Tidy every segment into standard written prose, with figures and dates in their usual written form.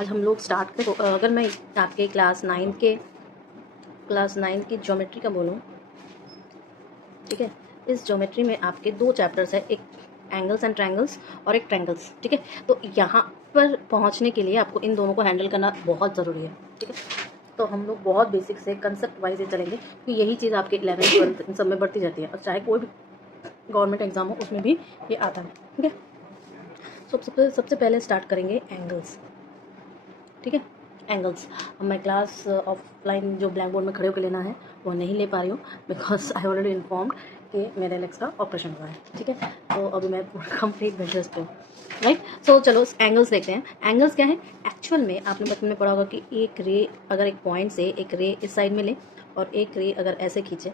आज हम लोग स्टार्ट करें। तो अगर मैं आपके क्लास 9 की ज्योमेट्री का बोलूँ, ठीक है, इस ज्योमेट्री में आपके 2 चैप्टर्स है, एक एंगल्स एंड ट्रायंगल्स और एक ट्रायंगल्स, ठीक है। तो यहाँ पर पहुँचने के लिए आपको इन दोनों को हैंडल करना बहुत ज़रूरी है, ठीक है। तो हम लोग बहुत बेसिक से कंसेप्ट वाइज ही चलेंगे कि यही चीज़ आपके 11th 12th इन सब में बढ़ती जाती है, और चाहे कोई भी गवर्नमेंट एग्जाम हो उसमें भी ये आता है, ठीक है। सबसे पहले स्टार्ट करेंगे एंगल्स, ठीक है। एंगल्स मैं क्लास ऑफलाइन जो ब्लैक बोर्ड में खड़े होकर लेना है वो नहीं ले पा रही हूँ, बिकॉज आई ऑलरेडी इन्फॉर्म्ड कि मेरे लेग्स का ऑपरेशन हुआ है, ठीक है। तो अभी मैं कंप्लीट बेड रेस्ट पे हूँ, राइट। सो चलो एंगल्स देखते हैं। एंगल्स क्या है एक्चुअल में, आपने बचपन में पढ़ा होगा कि एक रे अगर एक पॉइंट से एक रे इस साइड में ले और एक रे अगर ऐसे खींचे,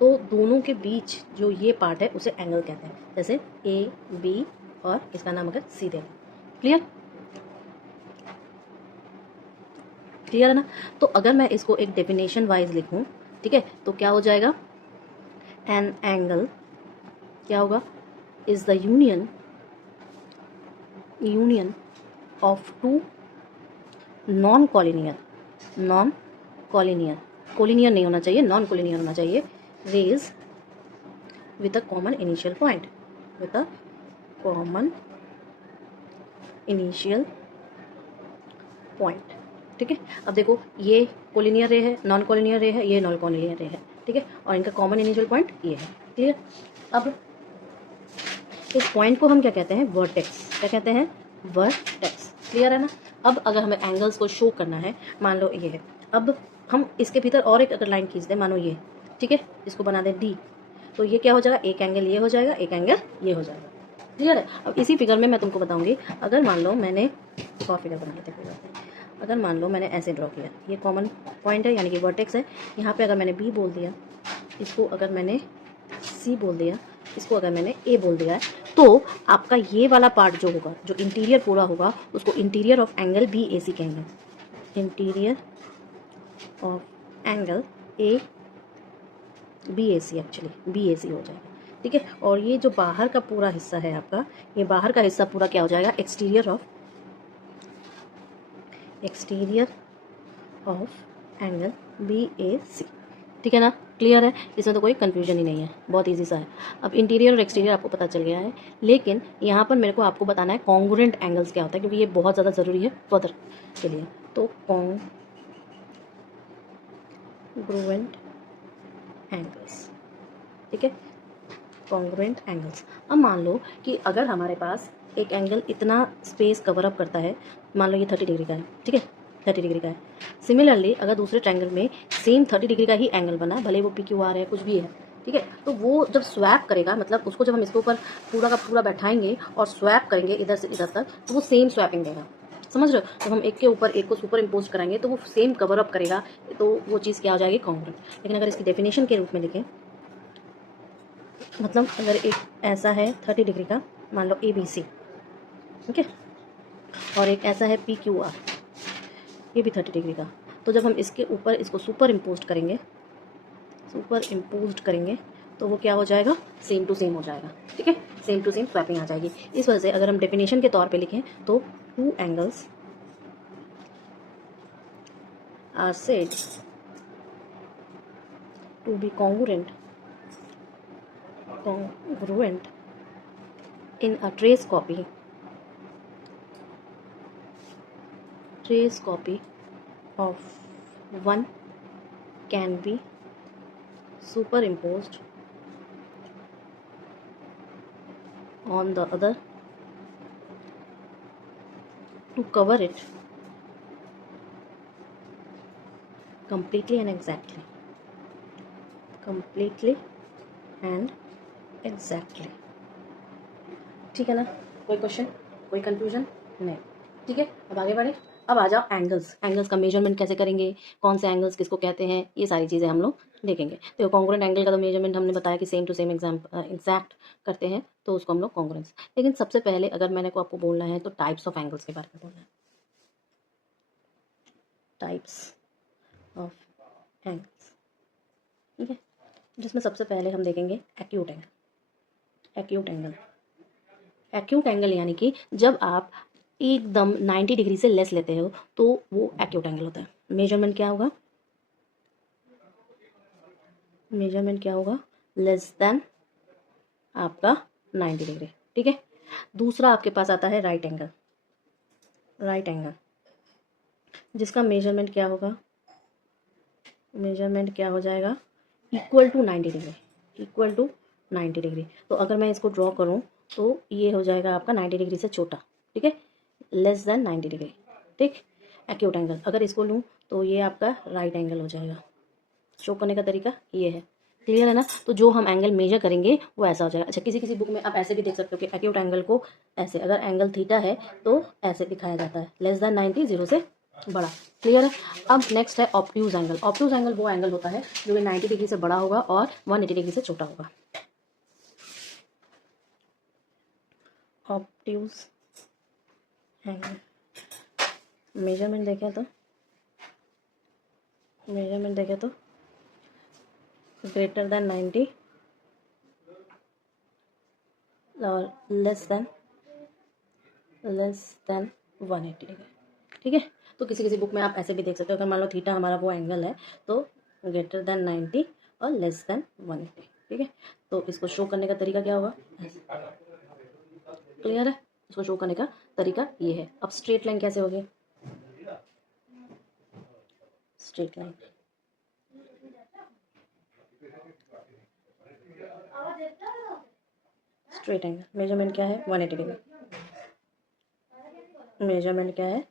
तो दोनों के बीच जो ये पार्ट है उसे एंगल कहते हैं। जैसे ए बी और इसका नाम अगर सी दें, क्लियर क्लियर है ना। तो अगर मैं इसको एक डेफिनेशन वाइज लिखूं, ठीक है, तो क्या हो जाएगा, एन एंगल क्या होगा, is the union of two non collinear collinear नहीं होना चाहिए, नॉन कोलिनियर होना चाहिए, rays with a common initial point, with a common initial point, ठीक है। अब देखो ये कोलिनियर रे है, नॉन कोलिनियर रे है, ये नॉन कोलिनियर रे है, ठीक है, और इनका कॉमन इनिशियल पॉइंट ये है, क्लियर। अब इस पॉइंट को हम क्या कहते हैं, वर्टेक्स, क्या कहते हैं, वर्टेक्स, क्लियर है ना। अब अगर हमें एंगल्स को शो करना है, मान लो ये है, अब हम इसके भीतर और एक अगर लाइन खींच दें, मानो ये, ठीक है, इसको बना दें डी, तो ये क्या हो जाएगा, एक एंगल ये हो जाएगा, एक एंगल ये हो जाएगा, क्लियर है। अब इसी फिगर में मैं तुमको बताऊंगी, अगर मान लो मैंने एक और फिगर बना लेते हैं, अगर मान लो मैंने ऐसे ड्रॉ किया, ये कॉमन पॉइंट है यानी कि वर्टेक्स है, यहाँ पे अगर मैंने बी बोल दिया, इसको अगर मैंने सी बोल दिया, इसको अगर मैंने ए बोल दिया है, तो आपका ये वाला पार्ट जो होगा, जो इंटीरियर पूरा होगा, उसको interior of angle B A C कहेंगे, interior of angle A B A C, actually B A C हो जाएगा, ठीक है। और ये जो बाहर का पूरा हिस्सा है आपका, ये बाहर का हिस्सा पूरा क्या हो जाएगा, exterior of angle B A सी, ठीक है ना, क्लियर है। इसमें तो कोई कंफ्यूजन ही नहीं है, बहुत इजी सा है। अब इंटीरियर और एक्सटीरियर आपको पता चल गया है, लेकिन यहाँ पर मेरे को आपको बताना है कॉन्ग्रुएंट एंगल्स क्या होता है, क्योंकि ये बहुत ज़्यादा ज़रूरी है फर्दर के लिए। तो कॉन्ग्रुएंट एंगल्स, ठीक है, कॉन्ग्रुएंट एंगल्स। अब मान लो कि अगर हमारे पास एक एंगल इतना स्पेस कवर अप करता है, मान लो ये 30 डिग्री का है, ठीक है, 30 डिग्री का है। सिमिलरली अगर दूसरे ट्रायंगल में सेम 30 डिग्री का ही एंगल बना, भले वो पी क्यू आर है, कुछ भी है, ठीक है, तो वो जब स्वैप करेगा, मतलब उसको जब हम इसके ऊपर पूरा का पूरा बैठाएंगे और स्वैप करेंगे इधर से इधर तक, तो वो सेम स्वैपिंग देगा, समझ रहे हो। जब हम एक के ऊपर एक को सुपर इम्पोज कराएंगे तो वो सेम कवर अप करेगा, तो वो चीज़ क्या हो जाएगी, कॉन्ग्रुएंट। लेकिन अगर इसकी डेफिनेशन के रूप में लिखें, मतलब अगर एक ऐसा है 30 डिग्री का, मान लो ए बी सी, ठीक है, और एक ऐसा है पी क्यू आर, ये भी 30 डिग्री का, तो जब हम इसके ऊपर इसको सुपर इम्पोज करेंगे तो वो क्या हो जाएगा, सेम टू सेम हो जाएगा, ठीक है, सेम टू सेम स्वैपिंग आ जाएगी। इस वजह से अगर हम डेफिनेशन के तौर पे लिखें तो two angles are said to be congruent in a trace copy of one can be superimposed on the other to cover it completely and exactly, ठीक है ना। कोई क्वेश्चन, कोई कंफ्यूजन नहीं, ठीक है। अब आगे बढ़े, अब आ जाओ एंगल्स का मेजरमेंट कैसे करेंगे, कौन से एंगल्स किसको कहते हैं, ये सारी चीज़ें हम लोग देखेंगे। तो कॉन्ग्रुएंट एंगल का तो मेजरमेंट हमने बताया कि सेम टू सेम एग्जैक्ट करते हैं, तो उसको हम लोग कॉन्ग्रुएंस। लेकिन सबसे पहले अगर मैंने को आपको बोलना है तो टाइप्स ऑफ एंगल्स के बारे में बोलना है, टाइप्स ऑफ एंगल्स, ठीक है, जिसमें सबसे पहले हम देखेंगे एक्यूट एंगल यानी कि जब आप एकदम 90 डिग्री से लेस लेते हो तो वो एक्यूट एंगल होता है। मेजरमेंट क्या होगा? मेजरमेंट क्या होगा? लेस देन आपका 90 डिग्री। ठीक है। दूसरा आपके पास आता है राइट एंगल। राइट एंगल जिसका मेजरमेंट क्या होगा? मेजरमेंट क्या हो जाएगा? Equal to 90 degree. Equal to 90 degree. तो अगर मैं इसको ड्रॉ करूँ तो ये हो जाएगा आपका 90 डिग्री से छोटा। ठीक है, लेस देन 90 डिग्री। ठीक, एक्यूट एंगल अगर इसको लूँ तो ये आपका राइट एंगल हो जाएगा। शो करने का तरीका ये है। क्लियर है ना? तो जो हम एंगल मेजर करेंगे वो ऐसा हो जाएगा। अच्छा, किसी किसी बुक में आप ऐसे भी देख सकते हो कि एक्यूट एंगल को ऐसे, अगर एंगल थीटा है तो ऐसे दिखाया जाता है, लेस देन 90, 0 से बड़ा। क्लियर है? अब नेक्स्ट है ऑब्ट्यूज एंगल। ऑब्ट्यूज एंगल वो एंगल होता है जो कि 90 डिग्री से बड़ा होगा और 180 डिग्री से छोटा होगा। ऑब्ट्यूज एंगल मेजरमेंट देखें तो ग्रेटर देन 90 और लेस देन 180 डिग्री। ठीक है, तो किसी किसी बुक में आप ऐसे भी देख सकते हो, अगर मान लो थीटा हमारा वो एंगल है तो ग्रेटर देन 90 और लेस देन 180। ठीक है, तो इसको शो करने का तरीका क्या होगा? क्लियर है? इसको शो करने का तरीका ये है। अब स्ट्रेट लाइन कैसे होगी? Straight line straight angle measurement क्या है? 180 डिग्री। मेजरमेंट क्या है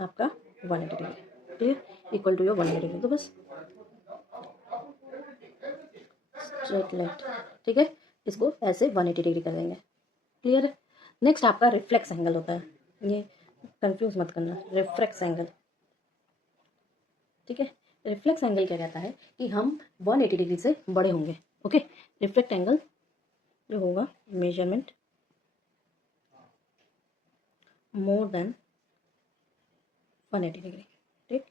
आपका? 180 degree. Clear? Equal to your 180 degree. तो बस स्ट्रेट लाइन। ठीक है, इसको ऐसे 180 डिग्री कर देंगे। क्लियर है? नेक्स्ट आपका रिफ्लेक्स एंगल होता है। ये कंफ्यूज मत करना, रिफ्लेक्स एंगल। ठीक है, रिफ्लेक्स एंगल क्या कहता है कि हम 180 डिग्री से बड़े होंगे। ओके, रिफ्लेक्ट एंगल जो होगा मेजरमेंट मोर देन 180 डिग्री। ठीक,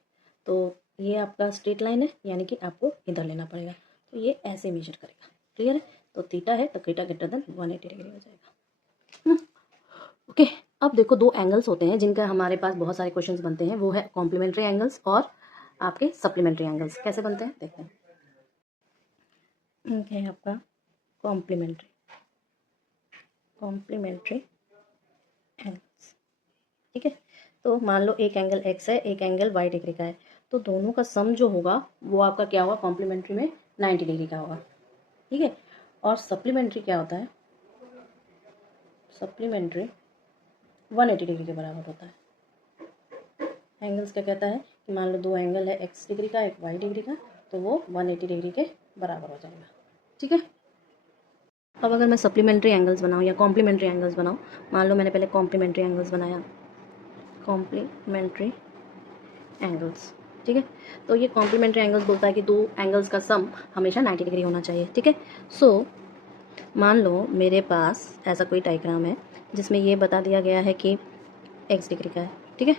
तो ये आपका स्ट्रेट लाइन है, यानी कि आपको इधर लेना पड़ेगा, तो ये ऐसे मेजर करेगा। क्लियर है? तो थीटा है तो थीटा ग्रेटर देन 180 डिग्री हो जाएगा। ओके, अब देखो दो एंगल्स होते हैं जिनका हमारे पास बहुत सारे क्वेश्चंस बनते हैं, वो है कॉम्प्लीमेंट्री एंगल्स और आपके सप्लीमेंट्री एंगल्स। कैसे बनते हैं देखते हैं। है आपका कॉम्प्लीमेंट्री एंगल्स। ठीक है, तो मान लो एक एंगल x है, एक एंगल y डिग्री का है, तो दोनों का सम जो होगा वो आपका क्या होगा? कॉम्प्लीमेंट्री में 90 डिग्री का होगा। ठीक है, और सप्लीमेंट्री क्या होता है? सप्लीमेंट्री 180 डिग्री के बराबर होता है। एंगल्स क्या कहता है कि मान लो दो एंगल है, x डिग्री का एक y डिग्री का, तो वो 180 डिग्री के बराबर हो जाएगा। ठीक है, अब अगर मैं सप्लीमेंट्री एंगल्स बनाऊँ या कॉम्प्लीमेंट्री एंगल्स बनाऊँ, मान लो मैंने पहले कॉम्प्लीमेंट्री एंगल्स बनाया, कॉम्प्लीमेंट्री एंगल्स। ठीक है, तो ये कॉम्प्लीमेंट्री एंगल्स बोलता है कि दो एंगल्स का सम हमेशा 90 डिग्री होना चाहिए। ठीक है, सो मान लो मेरे पास ऐसा कोई डायग्राम है जिसमें ये बता दिया गया है कि x डिग्री का है। ठीक है,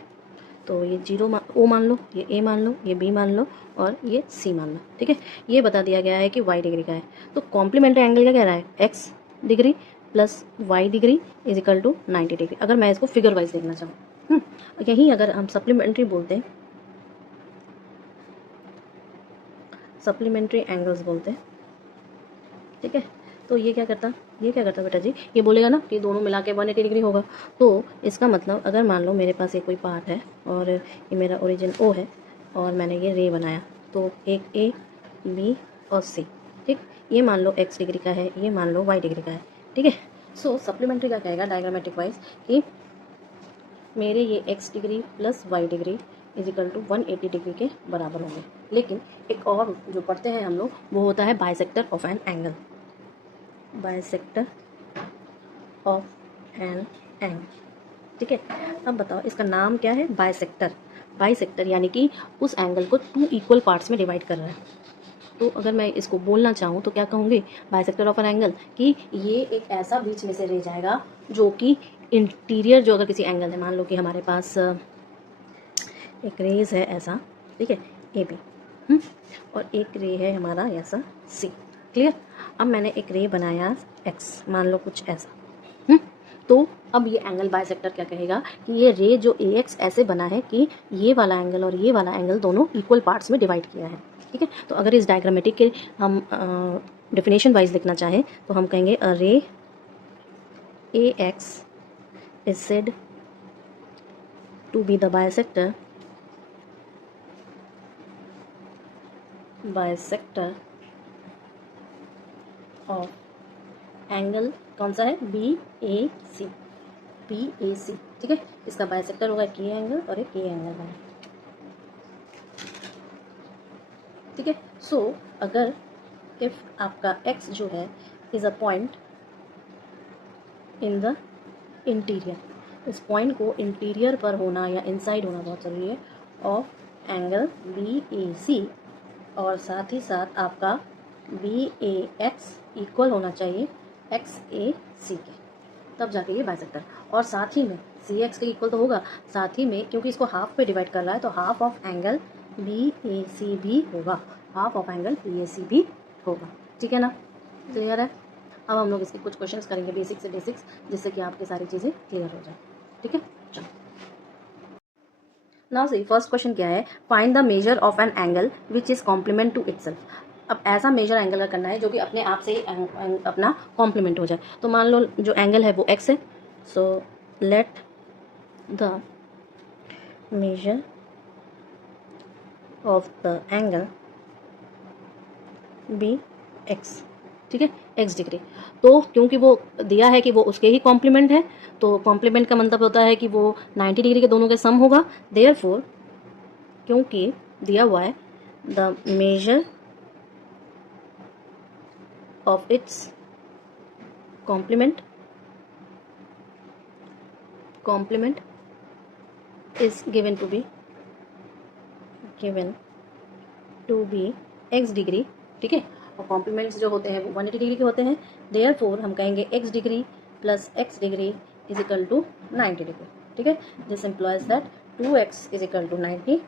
तो ये O मान लो, ये A मान लो, ये B मान लो और ये C मान लो। ठीक है, ये बता दिया गया है कि y डिग्री का है। तो कॉम्प्लीमेंट्री एंगल क्या कह रहा है? x degree plus y degree is equal to 90 degree. अगर मैं इसको फिगर वाइज देखना चाहूँ, यहीं अगर हम सप्लीमेंट्री बोलते हैं, सप्लीमेंट्री एंगल्स बोलते हैं। ठीक है, तो ये क्या करता बेटा जी? ये बोलेगा ना कि दोनों मिला के 180 डिग्री होगा। तो इसका मतलब अगर मान लो मेरे पास ये कोई पार्ट है और ये मेरा ओरिजिन O है और मैंने ये रे बनाया, तो एक A, B और C। ठीक, ये मान लो x डिग्री का है, ये मान लो y डिग्री का है। ठीक है, सो सप्लीमेंट्री क्या कहेगा डायग्रामेटिक वाइज कि मेरे ये x degree plus y degree is equal to 180 degree के बराबर होंगे। लेकिन एक और जो पढ़ते हैं हम लोग वो होता है bisector of an angle. Bisector of an angle. ठीक है, अब बताओ इसका नाम क्या है? बाइसेक्टर। बाइसेक्टर यानी कि उस एंगल को 2 इक्वल पार्ट्स में डिवाइड कर रहा है। तो अगर मैं इसको बोलना चाहूँ तो क्या कहूँगी? बाइसेक्टर ऑफ एन एंगल कि ये एक ऐसा बीच में से रह जाएगा जो कि इंटीरियर, जो अगर किसी एंगल है, मान लो कि हमारे पास एक रेज है ऐसा, ठीक है, AB, और एक रे है हमारा ऐसा C। क्लियर? अब मैंने एक रे बनाया x, मान लो कुछ ऐसा, तो अब ये एंगल बाइसेक्टर क्या कहेगा कि ये रे जो ए एक्स ऐसे बना है कि ये वाला एंगल और ये वाला एंगल दोनों इक्वल पार्ट्स में डिवाइड किया है, ठीक है। तो अगर इस डायग्रामेटिक के हम डेफिनेशन वाइज लिखना चाहें तो हम कहेंगे a ray A X is said to be the bisector of angle कौन सा है, बी ए सी, ठीक है। इसका बाइसेक्टर होगा के एंगल और एक के एंगल है, ठीक है। सो अगर इफ आपका x जो है is a point in the interior, इस पॉइंट को इंटीरियर पर होना या इनसाइड होना बहुत ज़रूरी है, ऑफ एंगल बी ए सी, और साथ ही साथ आपका बी ए एक्स इक्वल होना चाहिए एक्स ए सी के, तब जाके ये बाइसेक्टर। और साथ ही में सी एक्स के इक्वल तो होगा, साथ ही में क्योंकि इसको हाफ पे डिवाइड कर रहा है तो half of angle B A सी भी होगा, half of angle B A सी भी होगा, ठीक है ना, क्लियर है। अब हम लोग इसके कुछ क्वेश्चंस करेंगे बेसिक से बेसिक्स, जिससे कि आपकी सारी चीज़ें क्लियर हो जाए, ठीक है। चलो नाउ सी फर्स्ट क्वेश्चन क्या है, find the measure of an angle which is complement to itself. अब ऐसा मेजर एंगल का करना है जो कि अपने आप से ही अपना कॉम्प्लीमेंट हो जाए। तो मान लो जो एंगल है वो x है, so let the measure of the angle be x, ठीक है, x डिग्री। तो क्योंकि वो दिया है कि वो उसके ही कॉम्प्लीमेंट है, तो कॉम्प्लीमेंट का मतलब होता है कि वो 90 डिग्री के दोनों के सम होगा। देयरफॉर क्योंकि दिया हुआ है the measure of its complement is given to be x degree, ठीक है। और कॉम्प्लीमेंट्स जो होते हैं वो 180 डिग्री के होते हैं। देयरफॉर हम कहेंगे x degree plus x degree is equal to 90 degree, ठीक है। This implies that 2x is equal to 90,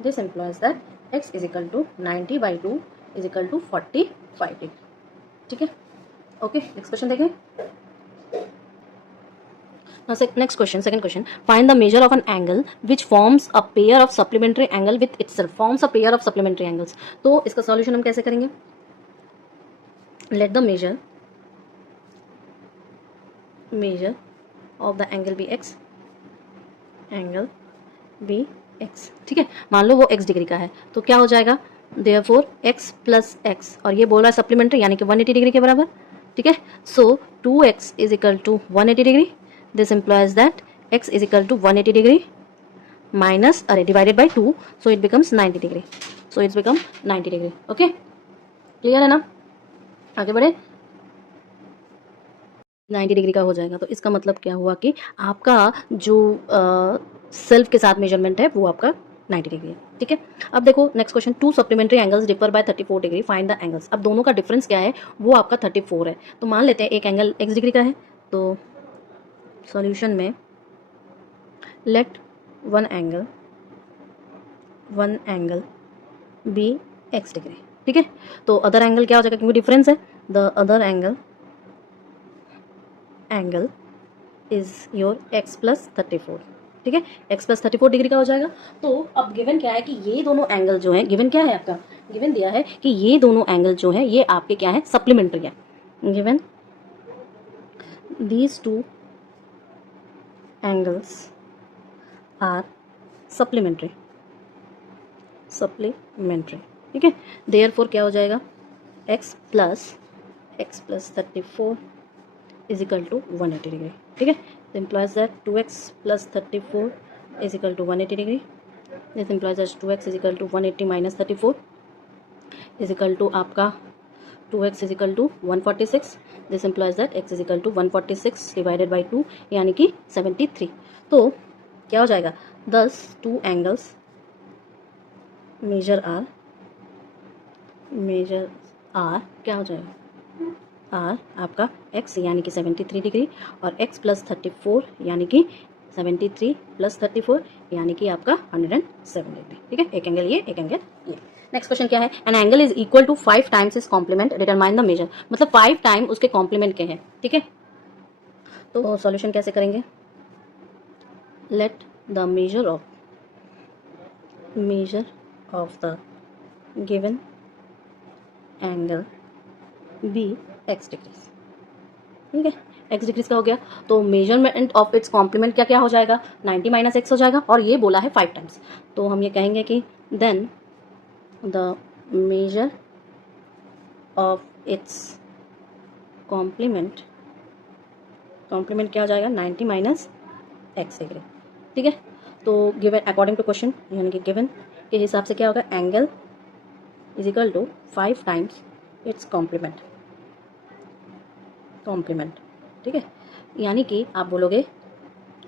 this implies that x is equal to 90 by 2 is equal to 45 degree, ठीक है। ओके, नेक्स्ट क्वेश्चन देखें। Now, next question, second question. Find the measure of an angle which forms a pair of supplementary angle with itself. Forms a pair of supplementary angles. तो इसका solution हम कैसे करेंगे? Let the measure of the angle be x. Angle be x. ठीक है, मान लो वो x degree का है, तो क्या हो जाएगा? Therefore x plus x, और ये बोल रहा है सप्लीमेंट्री यानी कि 180 डिग्री के बराबर, ठीक है। So 2x is equal to 180 degree, this implies that x is equal to 180 degree minus divided by 2, so it becomes 90 degree, so it's become 90 degree, okay, clear है ना। आगे बढ़े, 90 डिग्री का हो जाएगा, तो इसका मतलब क्या हुआ कि आपका जो सेल्फ के साथ मेजरमेंट है वो आपका 90 डिग्री है, ठीक है। अब देखो next question, to supplementary angles differ by 34 degree, find the angles. अब दोनों का डिफरेंस क्या है, वो आपका 34 है। तो मान लेते हैं एक एंगल x डिग्री का है, तो सॉल्यूशन में let one angle be x degree, ठीक है। तो अदर एंगल क्या हो जाएगा, क्योंकि डिफरेंस है, the other angle is your x plus 34, ठीक है। x प्लस 34 डिग्री का हो जाएगा। तो अब गिवन क्या है कि ये दोनों एंगल जो है, गिवन क्या है आपका, गिवन दिया है कि ये दोनों एंगल जो है ये आपके क्या है, सप्लीमेंट्री है। Given these two angles are supplementary, ठीक है। therefore क्या हो जाएगा, x plus 34 is equal to 180 degree, ठीक है। this implies that 2x plus 34 is equal to 180 degree, this implies that 2x is equal to 180 minus 34 is equal to आपका 2x is equal to 146, this implies that x is equal to 146 divided by 2 यानी कि 73। तो क्या हो जाएगा, thus two angles measure are क्या हो जाएगा, r आपका x यानी कि 73 डिग्री और x प्लस 34 यानी कि 73 प्लस 34 यानी कि आपका 107 डिग्री, ठीक है। एक एंगल ये, एक एंगल ये। नेक्स्ट क्वेश्चन क्या है, an angle is equal to 5 times its complement, determine the measure. मतलब 5 टाइम उसके कॉम्प्लीमेंट के हैं, ठीक है। तो सॉल्यूशन कैसे करेंगे? Let the measure of the given angle be x degrees. ठीक है, x डिग्रीज का हो गया, तो मेजरमेंट ऑफ इट्स कॉम्प्लीमेंट क्या क्या हो जाएगा? 90 माइनस एक्स हो जाएगा, और ये बोला है 5 टाइम्स, तो हम ये कहेंगे कि then the measure of its complement क्या हो जाएगा? 90 माइनस एक्स डिग्री। ठीक है, तो गिवन अकॉर्डिंग टू क्वेश्चन यानी कि गिवन के हिसाब से क्या होगा? Angle is equal to 5 times its complement. ठीक है, यानी कि आप बोलोगे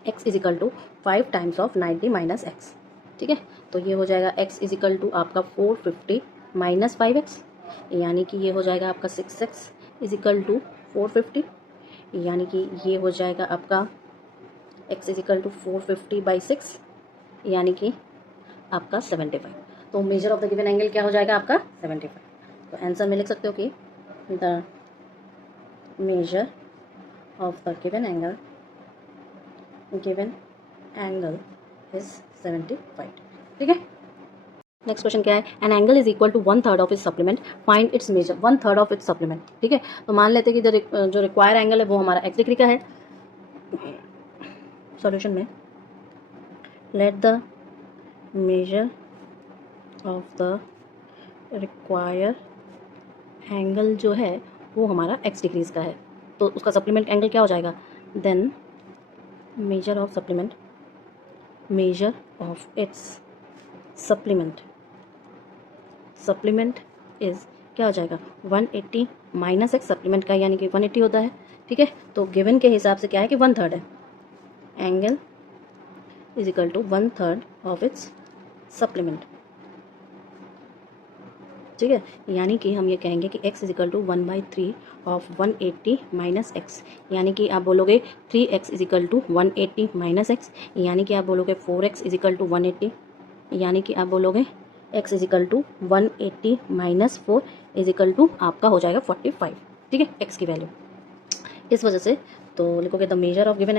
x is equal to 5 times of 90 minus x. ठीक है, तो ये हो जाएगा x इज इक्वल टू आपका 450 माइनस 5x, यानी कि ये हो जाएगा आपका 6x इज इक्वल टू 450, यानी कि ये हो जाएगा आपका x is equal to 450 by 6, यानी कि आपका 75। तो measure of the given angle क्या हो जाएगा आपका? 75। तो आंसर में लिख सकते हो कि the measure of the given angle is 75। ठीक है, नेक्स्ट क्वेश्चन क्या है? An angle is equal to 1/3 of its supplement, find its measure. 1/3 of its supplement. ठीक है, तो मान लेते हैं कि जो रिक्वायर एंगल है वो हमारा x डिग्री का है। सॉल्यूशन में late the measure of the require angle जो है वो हमारा x डिग्रीज का है, तो उसका सप्लीमेंट एंगल क्या हो जाएगा? Then measure of its supplement is क्या हो जाएगा? 180 माइनस एक्स, सप्लीमेंट का यानी कि 180 होता है। ठीक है, तो गिवन के हिसाब से क्या है कि 1/3 है। Angle is equal to 1/3 of its supplement. ठीक है, यानी कि हम ये कहेंगे कि x is equal to 1/3 of 180 minus x, यानी कि आप बोलोगे 3x is equal to 180 minus x, यानी कि आप बोलोगे 4x इज इक्वल टू 180, यानी कि आप बोलोगे x is equal to 180 minus 4 is equal to आपका हो जाएगा 45। ठीक है, x की वैल्यू इस वजह से तो लिखोगे the measure of given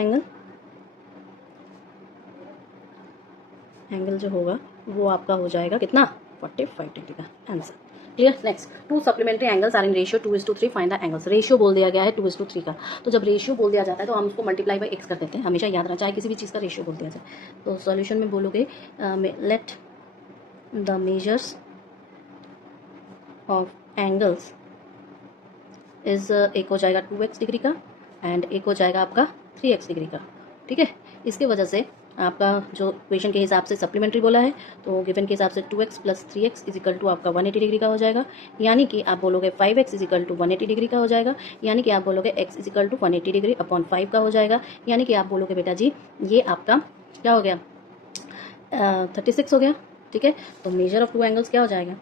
angle जो होगा वो आपका हो जाएगा कितना? 45 डिग्री का answer. Clear. Next, two supplementary angles are in ratio 2:3, find the angles. Ratio बोल दिया गया है 2:3 का, तो जब रेशियो बोल दिया जाता है तो हम उसको मल्टीप्लाई बाई x कर देते हैं, हमेशा याद रखना, चाहे किसी भी चीज़ का रेशियो बोल दिया जाए। तो सॉल्यूशन में बोलोगे let the measures of angles is एक हो जाएगा 2x डिग्री का एंड एक हो जाएगा आपका 3x डिग्री का। ठीक है, इसके वजह से आपका जो इक्वेशन के हिसाब से सप्लीमेंट्री बोला है तो गिवन के हिसाब से 2x plus 3x is equal to आपका 180 डिग्री का हो जाएगा, यानी कि आप बोलोगे 5x is equal to 180 degree का हो जाएगा, यानी कि आप बोलोगे x is equal to 180 degree upon 5 का हो जाएगा, यानी कि आप बोलोगे बेटा जी ये आपका क्या हो गया? 36 हो गया। ठीक है, तो मेजर ऑफ टू एंगल्स क्या हो जाएगा?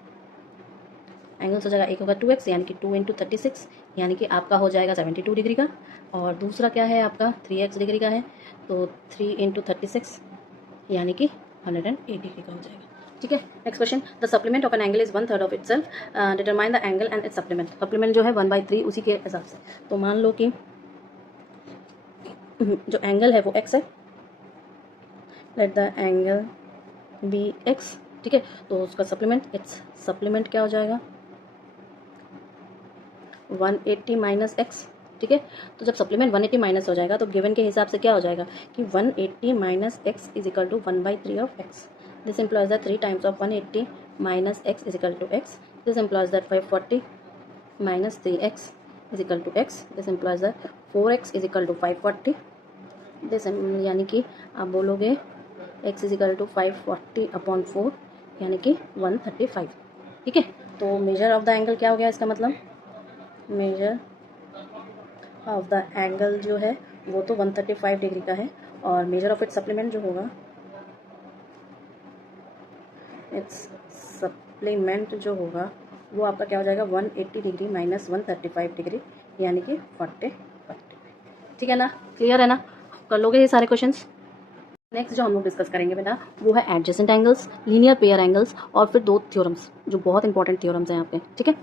एंगल्स हो जाएगा, एक होगा 2x यानी कि 2 इंटू 36 यानी कि आपका हो जाएगा 72 डिग्री का, और दूसरा क्या है आपका 3x डिग्री का है, तो 3 इंटू 36 यानी कि 180 डिग्री का हो जाएगा। ठीक है, next question, the supplement of an angle is 1/3 of itself, determine the angle and it's supplement. Supplement जो है 1/3 उसी के हिसाब से, तो मान लो कि जो एंगल है वो x है, let the angle be x। ठीक है, तो उसका सप्लीमेंट, इट्स सप्लीमेंट क्या हो जाएगा? 180 माइनस एक्स। ठीक है, तो जब सप्लीमेंट 180 माइनस हो जाएगा तो गिवन के हिसाब से क्या हो जाएगा कि 180 minus x is equal to 1/3 of x. This implies that 3 times of 180 minus x is equal to x. This implies that 540 minus 3x is equal to x. This implies that 4x is equal to 540। This यानी कि आप बोलोगे x is equal to 540 upon 4 यानी कि 135। ठीक है, तो measure of the angle क्या हो गया इसका मतलब? मेजर ऑफ द एंगल जो है वो तो 135 डिग्री का है, और मेजर ऑफ इट्स सप्लीमेंट जो होगा, इट्स सप्लीमेंट जो होगा वो आपका क्या हो जाएगा? 180 डिग्री माइनस 135 डिग्री यानी कि 45। ठीक है ना, क्लियर है ना? कर लोगे ये सारे क्वेश्चंस। नेक्स्ट जो हम लोग डिस्कस करेंगे बेटा वो है adjacent angles, linear pair angles, और फिर 2 थ्योरम्स जो बहुत इंपॉर्टेंट थ्योरम्स हैं आपके। ठीक है।